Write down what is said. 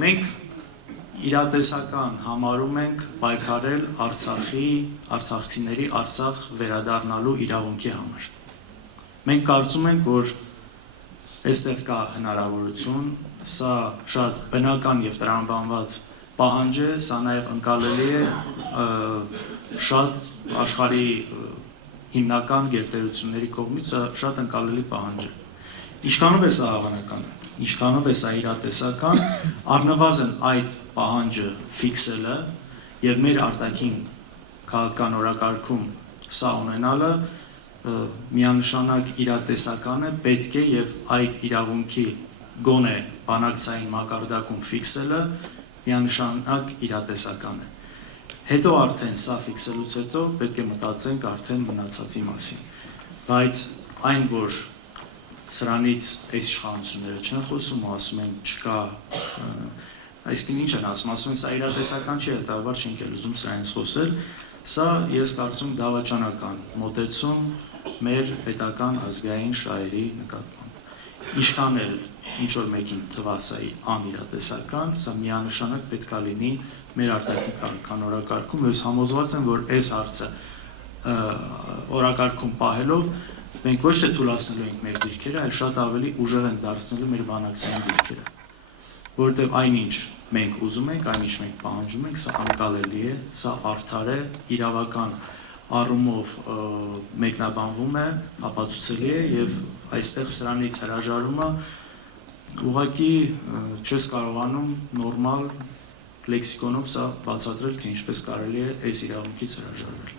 մենք իրատեսական համարում ենք պայքարել արցախցիների Արցախ վերադառնալու իրավունքի համար։ Մենք կարծում ենք, որ այստեղ կա հնարավորություն, սա շատ բնական եւ տրամաբանված պահանջ է, սա նաեւ ընկալելի է շատ աշխարհի հիմնական գերտերությունների կողմից, շատ ընկալելի պահանջ է։ Ինչքանով է սա հավանական, ինչքանով է սա իրատեսական, առնվազն այդ պահանջը ֆիքսելը եւ մեր արտաքին քաղաքական օրակարգում սա ունենալը միանշանակ իրատեսական է, պետք է եւ այդ իրավունքի գոնե բանակցային մակարդակում ֆիքսելը միանշանակ իրատեսական է։ Հետո արդեն սա ֆիքսելուց հետո պետք է մտածենք արդեն մնացածի մասին։ Բայց այն, որ սրանից այս իշխանությունները չեն խոսում ու ասում են չկա, այսինքն ինչ են ասում են սա իրատեսական չի, հետաբար չենք էլ ուզում սրանից խոսել, սա ես կարծում դավաճանական մոտեցում մեր պետական ազգային շահերի նկատմամբ։ Ինչքան էլ ինչ որ մեկին թվա սա անիրատեսական, սա միանշանակ պետք է լինի մեր արտաքին քաղաքական օրակարգում, ես համոզված եմ, որ այս հարցը օրակարգում պահելով մենք ոչ թե թույլատնելու ենք մեր դիրքերը, այլ շատ ավելի ուժեղ ենք դարձնելու մեր բանակցային դիրքերը, որովհետև այնինչ մենք ուզում ենք, այնինչ մենք պահանջում ենք, սա անկալելի է, սա արդար է, իրավական առումով մեկնաբանվում է, ապացուցելի է եւ այստեղ սրանից հրաժարումը ուղղակի չես կարողանում նորմալ լեքսիկոնով սա բացատրել, թե ինչպես կարելի է այս իրավունքից հրաժարվել։